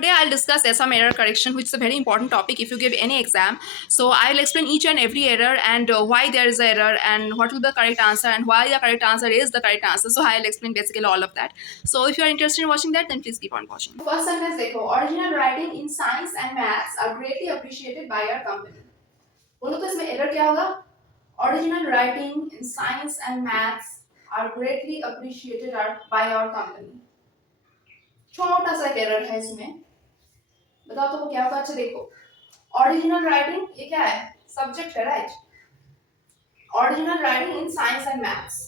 today I'll discuss some error correction, which is a very important topic if you give any exam. So I'll explain each and every error and why there is an error and what will be the correct answer and why the correct answer is the correct answer. So I'll explain basically all of that. So if you are interested in watching that, then please keep on watching. First sentence देखो, original writing in science and maths are greatly appreciated by our company. बोलो तो इसमें error क्या होगा? Original writing in science and maths are greatly appreciated by our company. छोटा सा error है इसमें, बताओ तो वो क्या होगा? अच्छा देखो, ओरिजिनल राइटिंग ये क्या है? सब्जेक्ट है, right? Original writing in science and maths,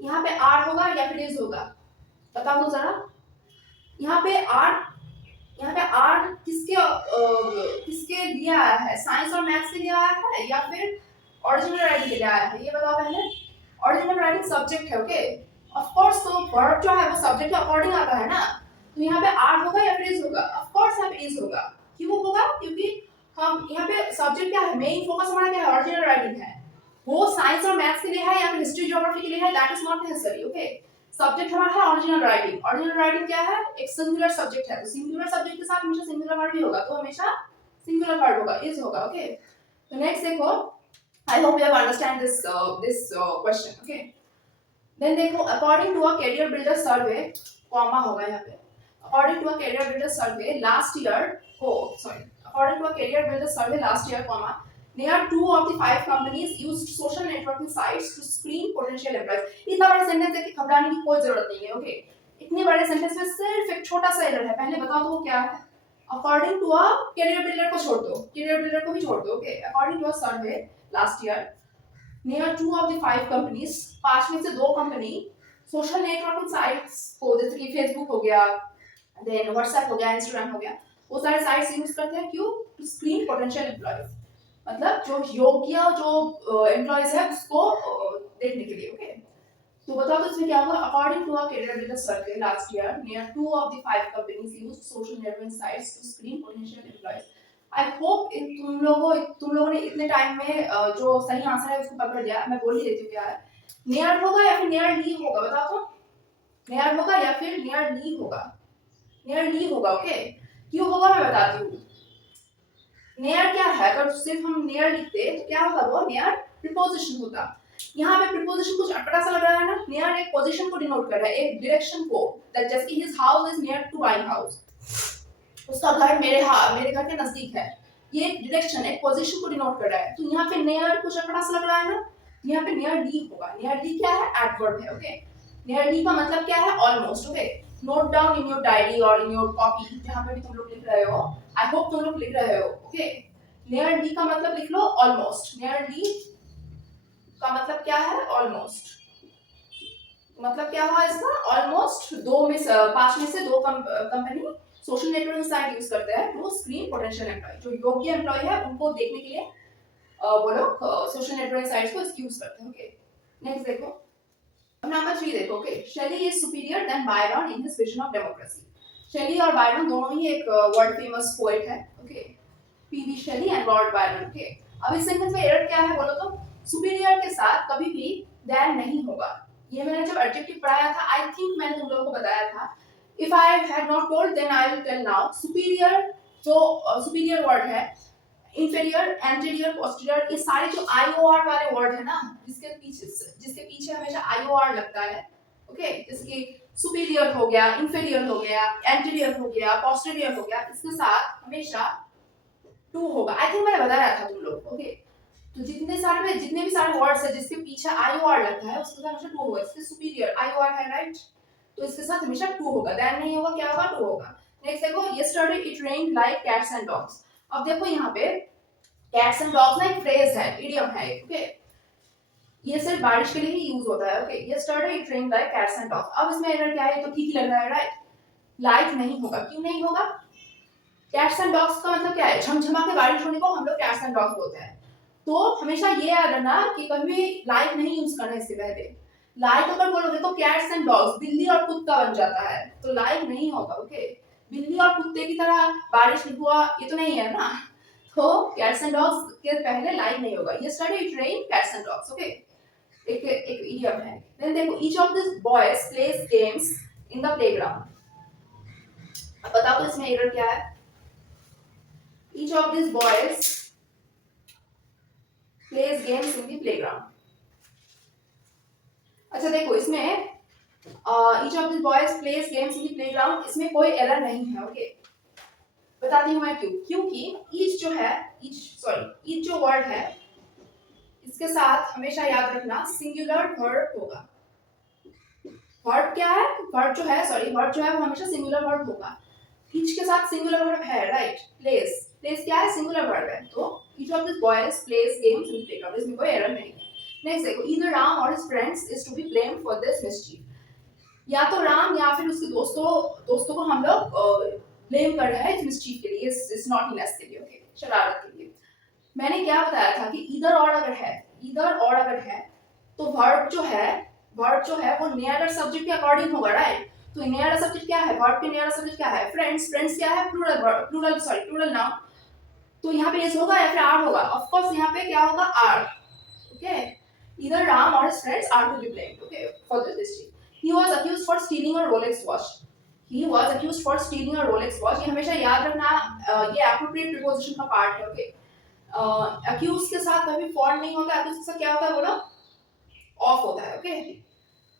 यहाँ पे आर होगा या फिर इज होगा? बताओ तो जरा। यहाँ पे आर किसके लिए आया है? साइंस और मैथ्स के लिए आया है या फिर ओरिजिनल राइटिंग के लिए आया है? ये बताओ पहले। ओरिजिनल राइटिंग सब्जेक्ट है, ओके। ऑफ कोर्स तो वर्ब जो है वो सब्जेक्ट के अकॉर्डिंग आता है ना, तो यहाँ पे आर होगा या फिर इज होगा? ऑफ कोर्स यहाँ पे इज होगा। क्यों होगा? क्योंकि हम यहाँ पे सब्जेक्ट क्या है, मेन फोकस हमारा क्या है? ओरिजिनल राइटिंग है। वो साइंस और मैथ्स के लिए है या फिर हिस्ट्री ज्योग्राफी के लिए है, that is not necessary, okay. Subject हमारा है ओरिजिनल राइटिंग। ओरिजिनल राइटिंग क्या है? एक सिंगुलर सब्जेक्ट है, तो सिंगुलर सब्जेक्ट के साथ हमेशा सिंगुलर वर्ब ही होगा, तो हमेशा सिंगुलर वर्ब होगा, इज होगा, ओके। तो नेक्स्ट देखो, I hope you have understand this question, okay. Then देखो, according to a career builder survey, comma होगा यहाँ पे। According to a career builder survey last year, according to a career builder survey last year, near 2 of the 5 companies used social networking sites to screen potential employees. इतना बड़ा sentence है कि घबराने की कोई जरूरत नहीं है, ओके। इतने बड़े सेंटेंस में सिर्फ एक छोटा सा एरर है, पहले बताओ तो वो क्या है? According to a career builder को छोड़ दो, career builder को भी छोड़ दो, okay. According to a survey last year, near 2 of the 5 companies, 5 में से 2 कंपनी सोशल नेटवर्किंग साइट्स को, जैसे कि फेसबुक हो गया, देन व्हाट्सएप हो गया, इंस्टाग्राम हो गया, वो सारे साइट्स यूज करते हैं। क्यों? टू स्क्रीन पोटेंशियल एम्प्लॉयज, मतलब जो योग्य जो एम्प्लॉयज है उसको देखने के लिए, ओके। तो बताओ तो इसमें क्या हुआ? According to a career builder survey last year, near 2 of the 5 companies used social networking sites to screen potential employees. I hope तुम लोगों ने इतने टाइम में जो सही आंसर है उसको पकड़ लिया। मैं बोल ही देती हूँ क्या है। नियर होगा या फिर नियरली होगा? बताओ तो। नियर होगा या फिर नियरली होगा? नियरली होगा, ओके। क्यों होगा मैं बताती हूँ। नियर क्या है? अगर सिर्फ हम नियर लिखते तो क्या होता? वो नियर प्रीपोजिशन होता। यहाँ पे प्रीपोजिशन कुछ अटपटा सा लग रहा है ना। नियर एक पोजीशन को डिनोट कर रहा है, एक डायरेक्शन को, जैसे कि his house is near to my house, उसका घर मेरे घर के नजदीक है। ये एक डायरेक्शन है, पोजीशन को डिनोट कर रहा है। तो यहाँ पे नियर कुछ अटपटा सा लग रहा है ना, यहाँ पे नियरली होगा। नियरली क्या है? एडवर्ब है, ओके। नियरली का मतलब क्या है? Almost, okay. Note down in your diary और इन योर कॉपी, जहां पे भी तुम लोग लिख रहे हो। आई होप तुम लोग लिख रहे हो, ओके। नियरली का मतलब लिख लो ऑलमोस्ट। नियरली का मतलब क्या है? ऑलमोस्ट। मतलब क्या हुआ इसका? ऑलमोस्ट 5 में से 2 company social networking site use करते हैं टू स्क्रीन पोटेंशियल एम्प्लॉय। जो योग्य एम्प्लॉय है उनको देखने के लिए वो लोग सोशल नेटवर्किंग साइट्स को यूज करते हैं, ओके। नेक्स्ट देखो, नंबर 3 देखो, okay. Shelley is superior than Byron in his vision of democracy. Shelley और बायरन दोनों ही एक वर्ल्ड फेमस पोएट है, okay. PB Shelley and lord Byron, okay. अब इस सेंटेंस में एरर क्या है बोलो तो? सुपीरियर के साथ कभी भी देन नहीं होगा। ये मैंने जब एडजेक्टिव पढ़ाया था, आई थिंक मैंने तुम लोगों को बताया था। If I had not told then I will tell now. Superior जो सुपीरियर वर्ड है, इंफीरियर, एंटीरियर, पोस्टीरियर, ये सारे जो आईओआर वाले वर्ड है ना, जिसके पीछे हमेशा आईओआर लगता है, ओके। जैसे कि सुपीरियर हो गया, इंफीरियर हो गया, एंटीरियर हो गया, पोस्टीरियर हो गया, इसके साथ हमेशा टू होगा। आई थिंक मैंने बताया था तुम लोग, ओके। तो जितने भी सारे वर्ड्स है जिसके पीछे आईओआर लगता है उसके साथ हमेशा टू होगा। इसके सुपीरियर आईओआर है, राइट? तो इसके साथ हमेशा टू होगा, देन नहीं होगा। क्या होगा? टू होगा। नेक्स्ट देखो, yesterday it rained like cats and dogs. अब देखो यहाँ पे कैट्स एंड डॉग्स ना एक फ्रेज है, इडियम है, ओके। ये सिर्फ बारिश के लिए ही यूज होता है, okay. Yesterday it rained like cats and dogs. अब इसमें एरर क्या है? तो ठीक ही लग रहा है, राइट? लाइक नहीं होगा। क्यों नहीं होगा? कैट्स एंड डॉग्स का मतलब क्या है? झमझमा के बारिश होने को हम लोग कैट्स एंड डॉग्स बोलते हैं। तो हमेशा ये याद रखना कि कभी लाइक नहीं यूज करना इससे पहले। लाइक अगर बोलोगे तो कैट्स एंड डॉग्स, बिल्ली और कुत्ता बन जाता है, तो लाइक नहीं होगा, ओके। बिल्ली और कुत्ते की तरह बारिश हुआ ये तो नहीं है ना, तो कैट्स एंड डॉग्स के पहले लाइक नहीं होगा। Yesterday it rained cats and dogs, okay. एक इडियम है। देन देखो, each of this boys plays games in the playground. अब बताओ तो इसमें एरर क्या है? Each of this boys plays games in the playground. अच्छा देखो, इसमें each of this boys plays games in the playground, इसमें कोई एरर नहीं है। ओके, बताती हूँ मैं क्यों। क्योंकि ईच जो है, ईच जो वर्ड है, इसके साथ हमेशा याद रखना सिंगुलर वर्ब होगा। वर्ब क्या है? वर्ब जो है वो हमेशा सिंगुलर वर्ब होगा। ईच के साथ सिंगुलर वर्ब है, राइट। प्लेस क्या है? सिंगुलर वर्ब है। तो each of this boys place games in playground, इसमें कोई एरर नहीं है। नेक्स्ट देखो, ईदर राम और his friends is to be blamed for this mischief. या तो राम या फिर उसके दोस्तों को हम लोग ब्लेम कर रहे हैं इस मिस्चीफ के लिए, इस नॉटीनेस के लिए, ओके, शरारत के लिए। मैंने क्या बताया था कि ईदर और अगर है तो वर्ब जो है वो नियर सब्जेक्ट के अकॉर्डिंग होगा, राइट। तो नियर सब्जेक्ट क्या है? वर्ब के नियर सब्जेक्ट क्या है? फ्रेंड्स क्या है? Plural noun. तो यहाँ पे इज होगा या फिर आर होगा? ऑफ कोर्स यहाँ पे क्या होगा? आर। ओके, ईदर राम और his friends are to be blamed, okay, for this mistake. He was accused for stealing a Rolex watch. ये हमेशा याद रखना, ये एप्रोप्रिएट प्रीपोजिशन का पार्ट है, ओके। अक्यूज के साथ कभी फॉर नहीं होता, अक्यूज के साथ क्या होता है बोलो? ऑफ होता है, okay.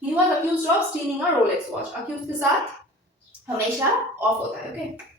He was accused of stealing a Rolex watch, accuse के साथ हमेशा ऑफ होता है, ओके।